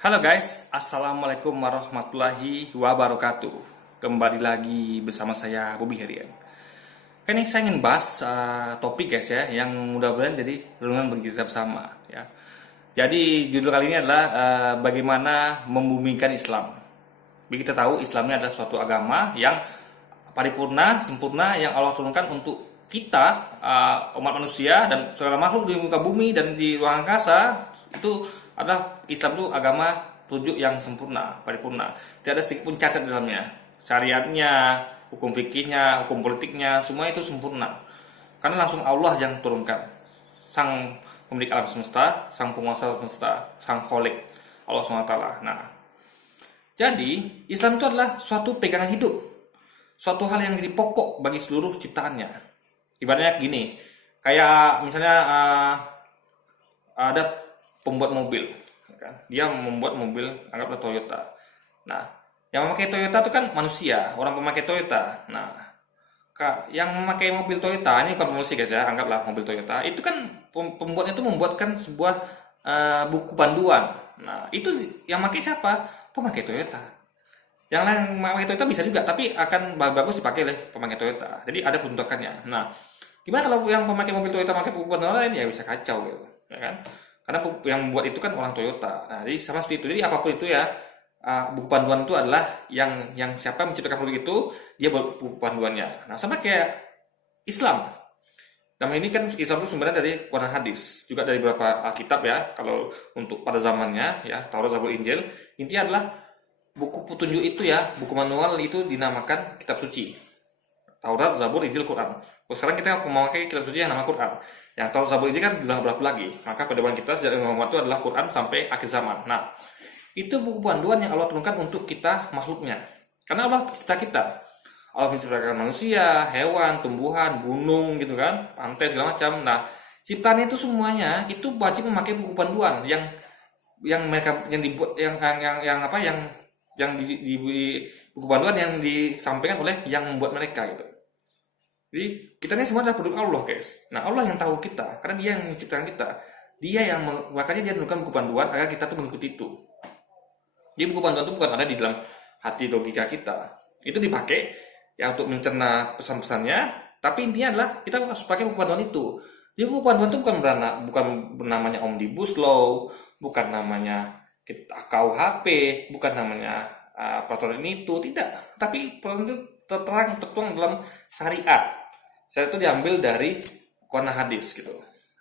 Halo guys, Assalamualaikum warahmatullahi wabarakatuh. Kembali lagi bersama saya Bobby Herian. Kali ini saya ingin bahas topik guys ya, yang mudah-mudahan jadi renungan bagi kita bersama ya. Jadi judul kali ini adalah bagaimana membumikan Islam. Jadi kita tahu Islam ini adalah suatu agama yang paripurna, sempurna yang Allah turunkan untuk kita umat manusia dan segala makhluk di muka bumi dan di ruang angkasa. Itu adalah Islam itu agama tujuh yang sempurna, paripurna. Tidak ada sedikit pun cacat di dalamnya. Syariatnya, hukum fikihnya, hukum politiknya, semua itu sempurna. Karena langsung Allah yang turunkan. Sang pemilik alam semesta, sang penguasa semesta, sang kholik, Allah SWT. Nah, jadi Islam itu adalah suatu pegangan hidup. Suatu hal yang jadi pokok bagi seluruh ciptaannya. Ibaratnya gini, kayak misalnya ada pembuat mobil, kan? Dia membuat mobil, anggaplah Toyota. Nah, yang memakai Toyota itu kan manusia, orang pemakai Toyota. Nah, yang memakai mobil Toyota ini bukan manusia guys ya, anggaplah mobil Toyota. Itu kan pembuatnya itu membuatkan sebuah buku panduan. Nah, itu yang pakai siapa? Pemakai Toyota. Yang lain memakai Toyota bisa juga, tapi akan bagus dipakai oleh pemakai Toyota. Jadi ada peruntukannya. Nah, gimana kalau yang pemakai mobil Toyota pakai buku panduan lain ya bisa kacau gitu, ya kan? Karena yang membuat itu kan orang Toyota. Nah, jadi sama seperti itu. Jadi apapun itu ya, buku panduan itu adalah yang siapa yang menciptakan produk itu, dia buat buku panduannya. Nah, sama kayak Islam. Dalam ini kan Islam itu sumbernya dari Quran hadis, juga dari beberapa Alkitab ya. Kalau untuk pada zamannya ya, Taurat, Zabur, Injil, intinya adalah buku petunjuk itu ya, buku manual itu dinamakan kitab suci. Taurat, Zabur, Injil, Quran. Kalau sekarang kita memakai kitab suci yang nama Quran. Yang Taurat, Zabur, Injil kan sudah berlaku lagi. Maka pedoman kita sejak Imam Muhammad itu adalah Quran sampai akhir zaman. Nah, itu buku panduan yang Allah turunkan untuk kita makhluknya. Karena Allah pencipta kita. Allah menciptakan manusia, hewan, tumbuhan, gunung gitu kan, pantai segala macam. Nah, ciptaan itu semuanya itu wajib memakai buku panduan yang mereka yang dibuat yang apa yang di buku panduan yang disampaikan oleh yang membuat mereka gitu. Jadi kita ini semua adalah produk Allah guys. Nah, Allah yang tahu kita karena dia yang menciptakan kita. Dia yang makanya dia menurunkan buku panduan agar kita tuh mengikuti itu. Jadi buku panduan itu bukan ada di dalam hati logika kita. Itu dipakai ya untuk mencerna pesan-pesannya, tapi intinya adalah kita harus pakai buku panduan itu. Jadi buku panduan itu bukan namanya Omnibus Law, bukan namanya KUHP, bukan namanya peraturan itu, tidak. Tapi peraturan itu tertuang dalam syariat. Syariat itu diambil dari Quran hadis gitu.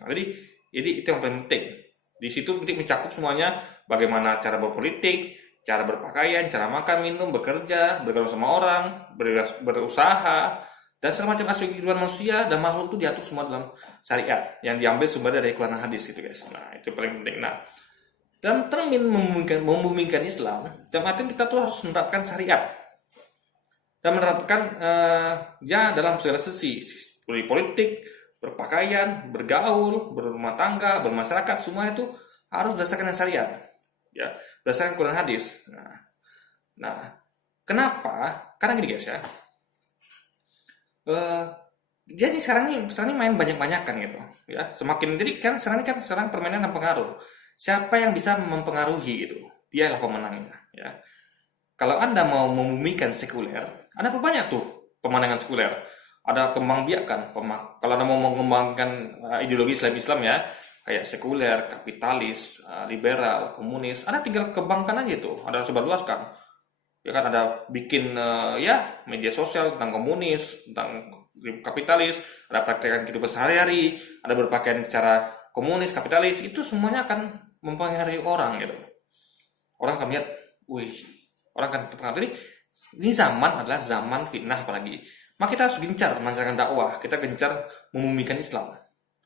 Nah, jadi itu yang penting. Di situ penting mencakup semuanya, bagaimana cara berpolitik, cara berpakaian, cara makan, minum, bekerja, bergaul sama orang, berusaha, dan segala macam aspek kehidupan manusia dan makhluk itu diatur semua dalam syariat yang diambil sumber dari Quran hadis gitu guys. Nah, itu paling penting. Nah, dalam termin membumikan Islam, dalam arti kita tuh harus menerapkan syariat dan menerapkan ya dalam segala sisi, politik, berpakaian, bergaul, berumah tangga, bermasyarakat, semua itu harus berdasarkan syariat, ya berdasarkan Quran hadis. Nah, kenapa? Karena gini guys ya, jadi sekarang ini main banyak-banyakan gitu, ya semakin jadi kan sekarang permainan yang pengaruh. Siapa yang bisa mempengaruhi itu, dialah pemenangnya, ya. Kalau Anda mau membumikan sekuler, Anda perbanyak tuh pemandangan sekuler. Ada kembangbiakan. Kalau Anda mau mengembangkan ideologi Islam ya, kayak sekuler, kapitalis, liberal, komunis, Anda tinggal kembangkan aja tuh. Ada sebar luaskan. Ya kan ada bikin ya media sosial tentang komunis, tentang kapitalis, ada praktekkan kehidupan sehari-hari, ada berpakaian secara komunis, kapitalis, itu semuanya akan mempengaruhi orang gitu. Orang akan melihat, wih, orang akan terpengaruh. Jadi ini zaman adalah zaman fitnah apalagi. Maka kita harus gencar melancarkan dakwah, kita gencar membumikan Islam.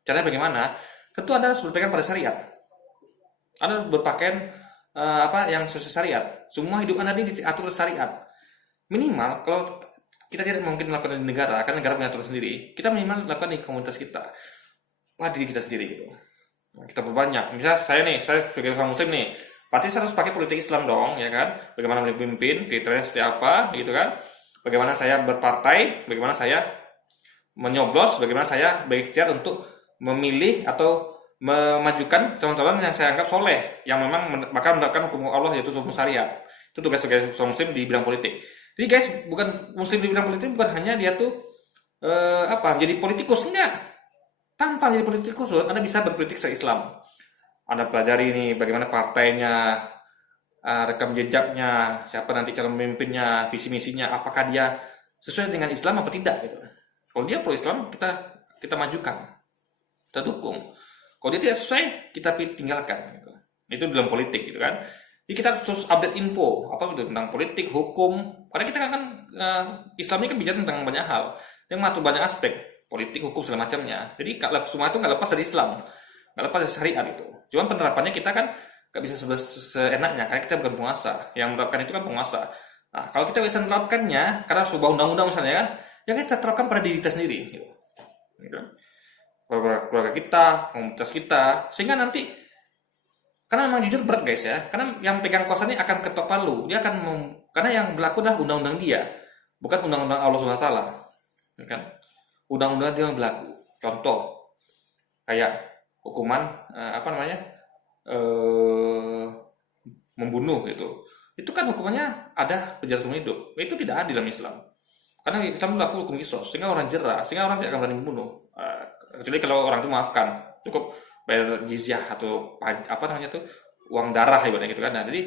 Caranya bagaimana? Tentu Anda harus berpegang pada syariat. Anda harus berpakaian yang sesuai syariat. Semua hidup Anda ini diatur syariat. Minimal kalau kita tidak mungkin melakukan di negara, karena negara mengatur sendiri. Kita minimal lakukan di komunitas kita, pada diri kita sendiri gitu. Kita perbanyak. Misalnya saya sebagai orang Muslim nih, pasti saya harus pakai politik Islam dong, ya kan? Bagaimana memimpin, kriteria seperti apa, gitu kan? Bagaimana saya berpartai, bagaimana saya menyoblos, bagaimana saya berikhtiar untuk memilih atau memajukan calon-calon yang saya anggap soleh, yang memang bakal menerapkan hukum Allah, yaitu hukum syariat. Itu tugas sebagai seorang muslim di bidang politik. Jadi guys, bukan muslim di bidang politik bukan hanya dia tuh jadi politikus, enggak. Tanpa menjadi politikus Anda bisa berpolitik se-Islam. Anda pelajari nih bagaimana partainya, rekam jejaknya, siapa nanti calon pemimpinnya, visi misinya, apakah dia sesuai dengan Islam apa tidak gitu. Kalau dia pro Islam, kita majukan, kita dukung. Kalau dia tidak sesuai, kita tinggalkan gitu. Itu dalam politik gitu kan. Jadi kita terus update info apa itu tentang politik, hukum. Karena kita kan Islam ini kan bicara tentang banyak hal yang mengatur banyak aspek politik, hukum segala macamnya. Jadi semua itu nggak lepas dari Islam, nggak lepas dari syariat itu. Cuman penerapannya kita kan nggak bisa seenaknya karena kita bukan penguasa. Yang menerapkan itu kan penguasa. Nah, kalau kita bisa menerapkannya karena sebuah undang-undang misalnya kan, ya kita terapkan pada diri kita sendiri. Gitu. Keluarga kita, komunitas kita, sehingga nanti karena memang jujur berat guys ya, karena yang pegang kuasa ini akan ketok palu, dia akan karena yang berlaku adalah undang-undang dia, bukan undang-undang Allah SWT, ya kan? Undang-undang dia yang berlaku. Contoh kayak hukuman membunuh itu kan hukumannya ada penjara seumur hidup. Itu tidak adil dalam Islam. Karena Islam berlaku hukum kisos, sehingga orang jerah, sehingga orang tidak akan berani membunuh. Kecuali kalau orang itu maafkan, cukup bayar jizyah atau uang darah ibaratnya gitu kan. Nah, jadi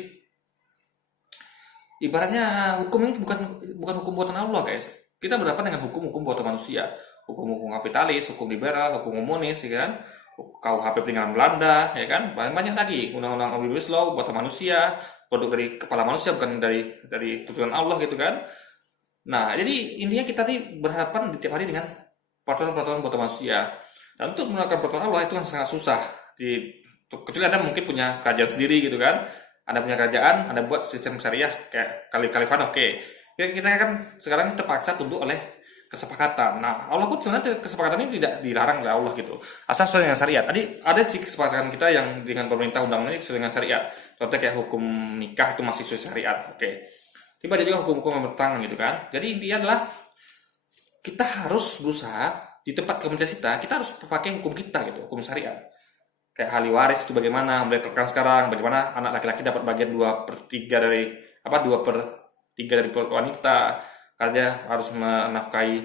ibaratnya hukum ini bukan hukum buatan Allah guys. Kita berhadapan dengan hukum-hukum buatan manusia, hukum-hukum kapitalis, hukum liberal, hukum komunis, ya kan? KUHP peninggalan Belanda, ya kan? Banyak lagi undang-undang Omnibus Law buatan manusia, produk dari kepala manusia bukan dari tujuan Allah gitu kan. Nah, jadi intinya kita berhadapan di tiap hari dengan peraturan-peraturan buatan manusia. Dan untuk menerapkan peraturan Allah itu kan sangat susah. Kecuali Anda mungkin punya kerajaan sendiri gitu kan. Anda punya kerajaan, Anda buat sistem syariah kayak khalifah, oke. Kita kan sekarang terpaksa tunduk oleh kesepakatan. Nah, Allah pun sebenarnya kesepakatan ini tidak dilarang oleh Allah gitu. Asal sesuai dengan syariat. Ada sih kesepakatan kita yang dengan pemerintah undang-undang ini sesuai dengan syariat. Contohnya kayak hukum nikah itu masih sesuai syariat, oke. Tiba juga hukum-hukum yang bertentangan gitu kan. Jadi intinya adalah kita harus berusaha di tempat komunitas kita harus pakai hukum kita gitu, hukum syariat. Kayak ahli waris itu bagaimana mulai terkan sekarang, bagaimana anak laki-laki dapat bagian 2/3 dari 2/3 dari wanita, karena dia harus menafkahi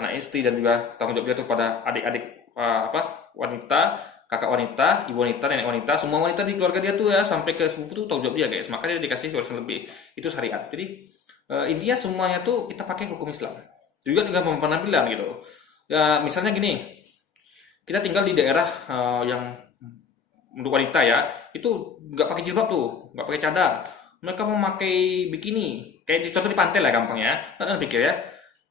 anak istri dan juga tanggung jawab dia itu pada adik-adik wanita, kakak wanita, ibu wanita, nenek wanita, semua wanita di keluarga dia tuh ya sampai ke sepupu tuh tanggung jawab dia guys. Makanya dia dikasih warisan lebih. Itu syariat. Jadi intinya semuanya tuh kita pakai hukum Islam. Juga dengan penampilan gitu. Ya misalnya gini, kita tinggal di daerah yang untuk wanita ya, itu nggak pakai jilbab tuh, nggak pakai cadar. Mereka mau pakai bikini, kayak contoh di pantai lah gampangnya. Kalian pikir ya,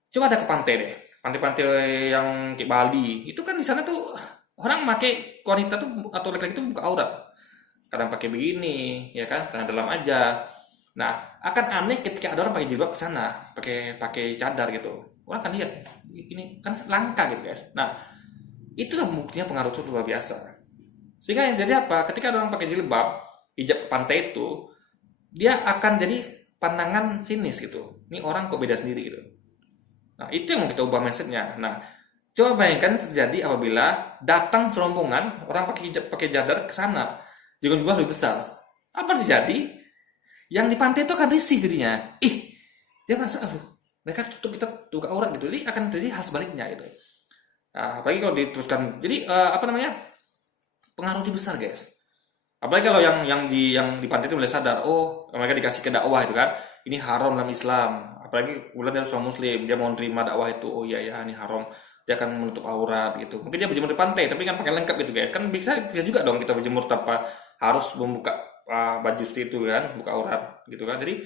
coba ada ke pantai deh, pantai-pantai yang kayak Bali, itu kan di sana tuh orang pakai wanita tuh atau laki-laki itu buka aurat, kadang pakai bikini, ya kan, tangan dalam aja. Nah, akan aneh ketika ada orang pakai jilbab ke sana, pakai cadar gitu. Orang kan lihat, ini kan langka gitu guys. Nah, itulah buktinya pengaruh itu luar biasa. Sehingga yang jadi apa? Ketika ada orang pakai jilbab, hijab ke pantai itu, dia akan jadi pandangan sinis gitu. Ini orang kok beda sendiri gitu. Nah, itu yang mau kita ubah mindsetnya. Nah, coba bayangkan terjadi apabila datang serombongan orang pakai hijab, pakai cadar ke sana, dengan jumlah lebih besar. Apa terjadi? Yang di pantai itu akan risih jadinya. Dia merasa, mereka kita buka aurat gitu. Jadi akan terjadi hal sebaliknya gitu. Nah, apalagi kalau diteruskan. Jadi pengaruhnya besar guys. Apalagi kalau yang di pantai itu mulai sadar, mereka dikasih ke dakwah itu kan, ini haram dalam Islam. Apalagi bulan dia seorang muslim, dia mau terima dakwah itu, oh iya ya ini haram, dia akan menutup aurat gitu. Mungkin dia berjemur di pantai, tapi kan pakai lengkap gitu guys. Kan bisa juga dong kita berjemur tanpa harus membuka baju seperti itu kan, buka aurat gitu kan. Jadi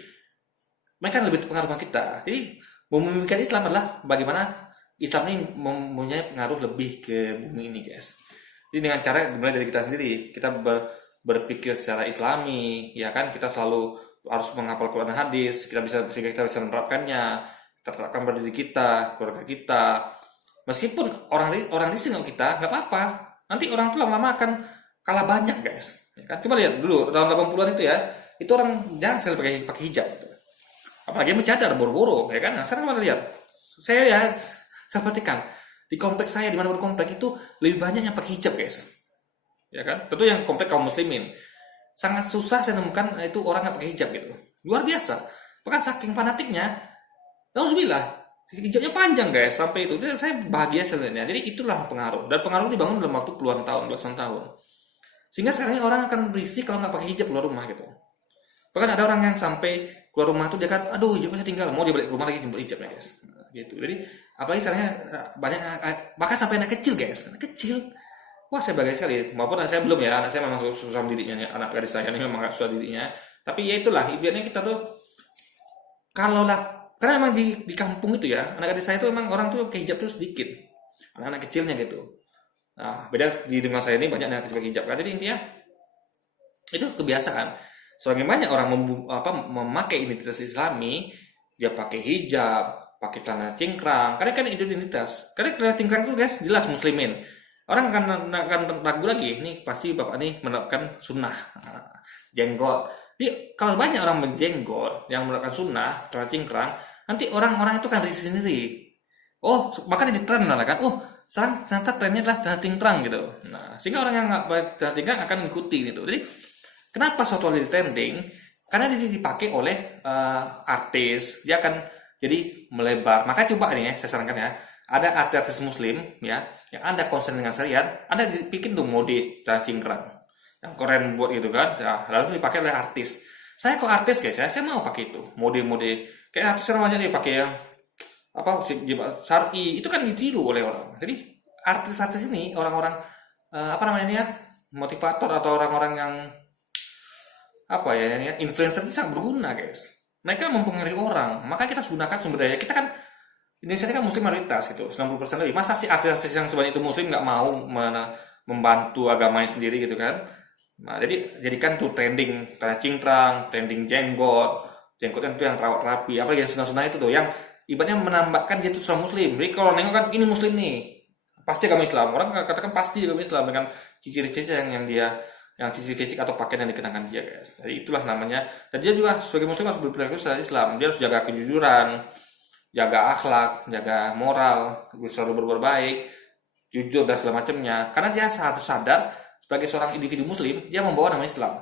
mereka lebih terpengaruh kita. Jadi memimpikan Islam adalah bagaimana Islam ini mempunyai pengaruh lebih ke bumi ini guys. Jadi dengan cara dimulai dari kita sendiri, kita berpikir secara Islami, ya kan, kita selalu harus menghafal Quran dan hadis, sehingga kita bisa menerapkannya, kita terapkan pada diri kita, keluarga kita. Meskipun orang listing kita, nggak apa-apa. Nanti orang itu lama-lama akan kalah banyak guys. Ya kan? Coba lihat dulu tahun 80-an itu ya, itu orang jarang sekali pakai hijab. Gitu. Apalagi mencadar boro-boro, ya kan? Nah, sekarang mana lihat? Saya perhatikan di kompleks saya, di mana kompleks itu lebih banyak yang pakai hijab guys. ya kan? Tentu yang komplek kaum muslimin. Sangat susah saya nemukan itu orang nggak pakai hijab gitu. Luar biasa. Bahkan saking fanatiknya, alhamdulillah, hijabnya panjang guys sampai itu. Jadi saya bahagia sebenarnya. Jadi itulah pengaruh. Dan pengaruh dibangun dalam waktu puluhan tahun, belasan tahun. Sehingga sekarang orang akan berisik kalau nggak pakai hijab keluar rumah gitu. Bahkan ada orang yang sampai keluar rumah tuh dia kan, aduh hijabnya tinggal, mau dia balik ke rumah lagi jemput hijabnya guys. Nah, gitu. Jadi apalagi caranya banyak bahkan sampai anak kecil guys, anak kecil. Wah saya bangga sekali. Maupun anak saya belum ya, anak saya memang susah mendidiknya, anak gadis saya ini memang susah didiknya. Tapi ya itulah, ibaratnya kita tuh kalau lah, karena memang di kampung itu ya, anak gadis saya itu memang orang tuh pakai hijab tuh sedikit, anak-anak kecilnya gitu. Nah beda di dengan saya ini banyak anak kecil pakai hijab kan. Jadi intinya itu kebiasaan. Semakin banyak orang memakai identitas Islami, dia pakai hijab, pakai celana cingkrang. Karena kan identitas. Karena celana cingkrang itu guys jelas muslimin. Orang akan ragu lagi, nih pasti bapak ini menerapkan sunnah, jenggot. Jadi kalau banyak orang menjenggot yang menerapkan sunnah, celana cingkrang, nanti orang-orang itu kan risih sendiri. Oh, bahkan jadi tren lah kan. Oh, sekarang ternyata trennya adalah celana cingkrang gitu. Nah, sehingga orang yang nggak pakai celana cingkrang akan mengikuti gitu. Jadi kenapa suatu hal jadi trending? Karena dia dipakai oleh artis, dia akan jadi melebar. Maka coba nih ya, saya sarankan ya, ada artis muslim ya, yang ada concern dengan syariat, ada dibikin tuh modis cingkrang, yang keren buat gitu kan, ya, lalu dipakai oleh artis. Saya kok artis guys ya, saya mau pakai itu, mode-mode kayak artis namanya nih pakai yang apa syari, itu kan ditiru oleh orang. Jadi artis-artis ini orang-orang apa namanya ya, motivator atau orang-orang yang apa ya, influencer itu sangat berguna guys. Mereka mempengaruhi orang, maka kita harus gunakan sumber daya. Kita kan Indonesia ini kan muslim mayoritas gitu, 90% lebih. Masa sih artis-artis yang sebanyak itu muslim nggak mau membantu agamanya sendiri gitu kan? Nah, jadi jadikan tuh trending tanda cingkrang, trending jenggotnya itu yang terawat rapi, apa yang sunah-sunah itu tuh, yang ibaratnya menambahkan dia tuh seorang muslim. Jadi kalau nengok kan ini muslim nih, pasti agama Islam. Orang katakan pasti agama Islam dengan ciri-ciri yang dia yang sisi fisik atau pakaian yang dikenakan dia guys. Jadi itulah namanya. Dan dia juga sebagai muslim harus berperilaku secara Islam. Dia harus jaga kejujuran, jaga akhlak, jaga moral, selalu berbuat baik, jujur dan segala macamnya. Karena dia harus sadar sebagai seorang individu muslim, dia membawa nama Islam.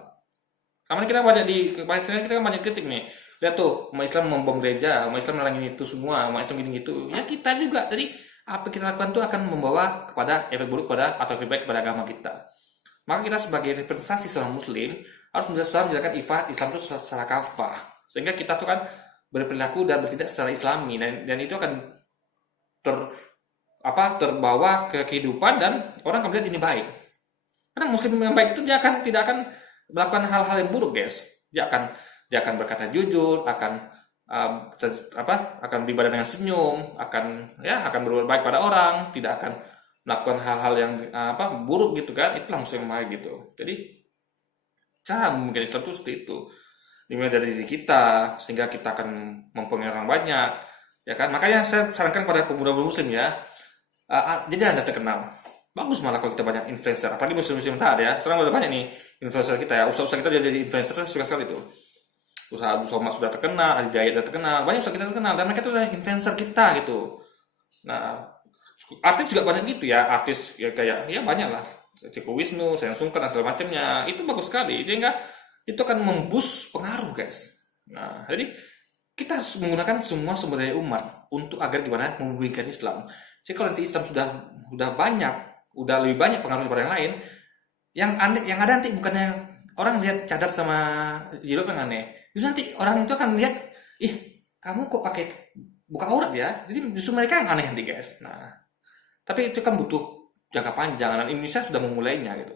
Karena kita banyak kita kan banyak kritik nih. Lihat tuh, umat Islam membom gereja, umat Islam melalui itu semua, umat Islam gitu. Ya kita juga. Jadi apa kita lakukan itu akan membawa kepada efek buruk atau efek baik kepada agama kita. Maka kita sebagai representasi seorang muslim harus menjalankan Islam itu secara kafah. Sehingga kita tuh kan berperilaku dan bertindak secara Islami, dan itu akan terbawa ke kehidupan dan orang akan melihat ini baik. Karena muslim yang baik itu dia tidak akan melakukan hal-hal yang buruk guys. Dia akan berkata jujur, akan beribadah dengan senyum, akan berbuat baik pada orang, tidak akan melakukan hal-hal yang buruk gitu kan. Itulah muslim yang baik gitu. Jadi cara mungkin Islam itu seperti itu, dimulai dari diri kita sehingga kita akan mempengaruhi orang banyak, ya kan. Makanya saya sarankan pada pemuda-pemuda muslim ya, jadi Anda terkenal bagus, malah kalau kita banyak influencer, apalagi muslim-muslim tadi ya. Sekarang udah banyak nih influencer kita ya, usaha-usaha kita jadi influencer, suka sekali tuh. Usaha Abu Somad sudah terkenal, Adi Jaya sudah terkenal, banyak usaha kita terkenal, dan mereka tuh adalah influencer kita gitu. Nah, artis juga banyak gitu ya, artis ya, kayak ya banyak lah, Ciko Wisnu, Sayang Sungkan dan segala macamnya, itu bagus sekali, sehingga itu akan memboost pengaruh guys. Nah, jadi kita harus menggunakan semua sumber daya umat untuk agar gimana membumikan Islam. Jadi kalau nanti Islam sudah banyak, udah lebih banyak pengaruh daripada yang lain, yang ada nanti bukannya orang lihat cadar sama jilbab yang aneh, justru nanti orang itu akan lihat, ih kamu kok pakai buka aurat ya, jadi justru mereka yang aneh nanti guys. Nah, tapi itu kan butuh jangka panjang, dan Indonesia sudah memulainya gitu.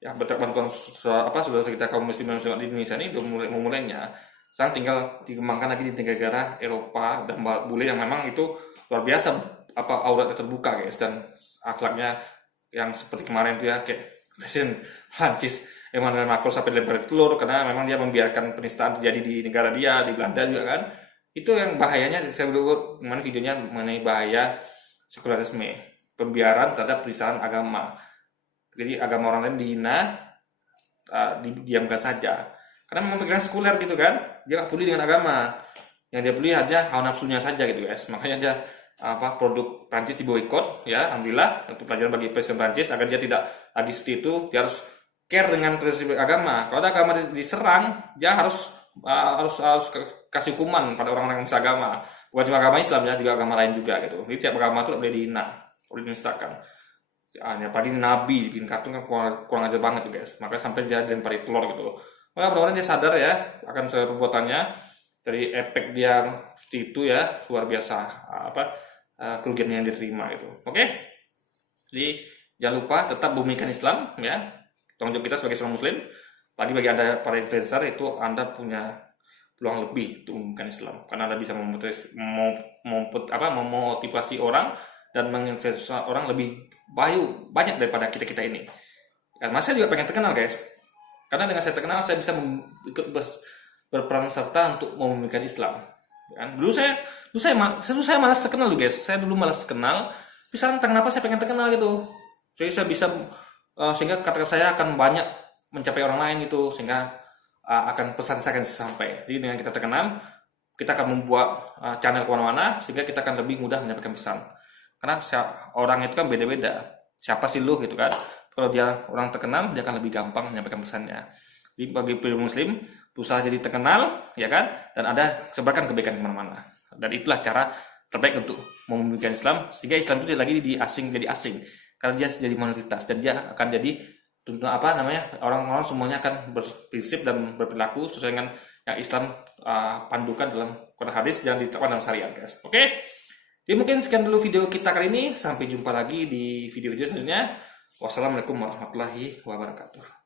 Ya berkat bantuan saudara kita kaum muslim di Indonesia ini udah memulainya. Sekarang tinggal dikembangkan lagi di negara Eropa dan bule yang memang itu luar biasa, auratnya terbuka guys, dan akhlaknya yang seperti kemarin itu ya, kayak Presiden Prancis Emmanuel Macron sampai lempar telur karena memang dia membiarkan penistaan terjadi di negara dia, di Belanda juga kan. Itu yang bahayanya. Saya buat kemarin videonya mengenai bahaya sekularisme, pembiaran terhadap penistaan agama. Jadi agama orang lain dihina, didiamkan saja. Karena memang pikiran sekuler gitu kan, dia nggak peduli dengan agama. Yang dia peduli hanya hawa nafsunya saja gitu guys. Makanya dia produk Prancis diboikot, ya alhamdulillah, untuk pelajaran bagi presiden Prancis agar dia tidak lagi seperti itu. Dia harus care dengan prinsip agama. Kalau ada agama diserang, dia harus kasih hukuman pada orang-orang yang seagama. Bukan cuma agama Islam, ya, juga agama lain juga gitu. Jadi tiap agama itu tidak boleh dihina, boleh dinistakan. Ya, apalagi Nabi bikin kartun kan kurang ajar banget tuh guys. Makanya sampai dia dilempari telur gitu loh. Maka mudah-mudahan dia sadar ya akan perbuatannya, dari efek dia seperti itu ya, luar biasa kerugian yang diterima gitu. Oke? Jadi jangan lupa tetap bumikan Islam ya. Tanggung jawab kita sebagai seorang muslim. Bagi Anda para influencer itu Anda punya peluang lebih untuk membumikan Islam, karena Anda bisa memotivasi orang dan menginfluence orang lebih banyak daripada kita ini. Karena saya juga pengen terkenal guys. Karena dengan saya terkenal saya bisa ikut berperan serta untuk membumikan Islam. Kan? Dulu saya malas terkenal loh guys. Saya dulu malas terkenal. Bisa entah kenapa saya pengen terkenal gitu. Jadi saya bisa sehingga kata saya akan banyak mencapai orang lain gitu, sehingga akan pesan saya akan sampai. Jadi dengan kita terkenal, kita akan membuat channel kemana-mana sehingga kita akan lebih mudah menyampaikan pesan. Karena orang itu kan beda-beda. Siapa sih lu gitu kan? Kalau dia orang terkenal, dia akan lebih gampang menyampaikan pesannya. Jadi bagi pribumi muslim, berusaha jadi terkenal, ya kan? Dan ada sebarkan kebaikan kemana-mana. Dan itulah cara terbaik untuk membumikan Islam, sehingga Islam itu lagi jadi asing. Karena dia jadi minoritas dan dia akan jadi orang-orang semuanya akan berprinsip dan berperilaku sesuai dengan yang Islam pandukan dalam Quran hadis yang diterapkan dalam syariat guys. Oke? Jadi mungkin sekian dulu video kita kali ini. Sampai jumpa lagi di video-video selanjutnya. Wassalamualaikum warahmatullahi wabarakatuh.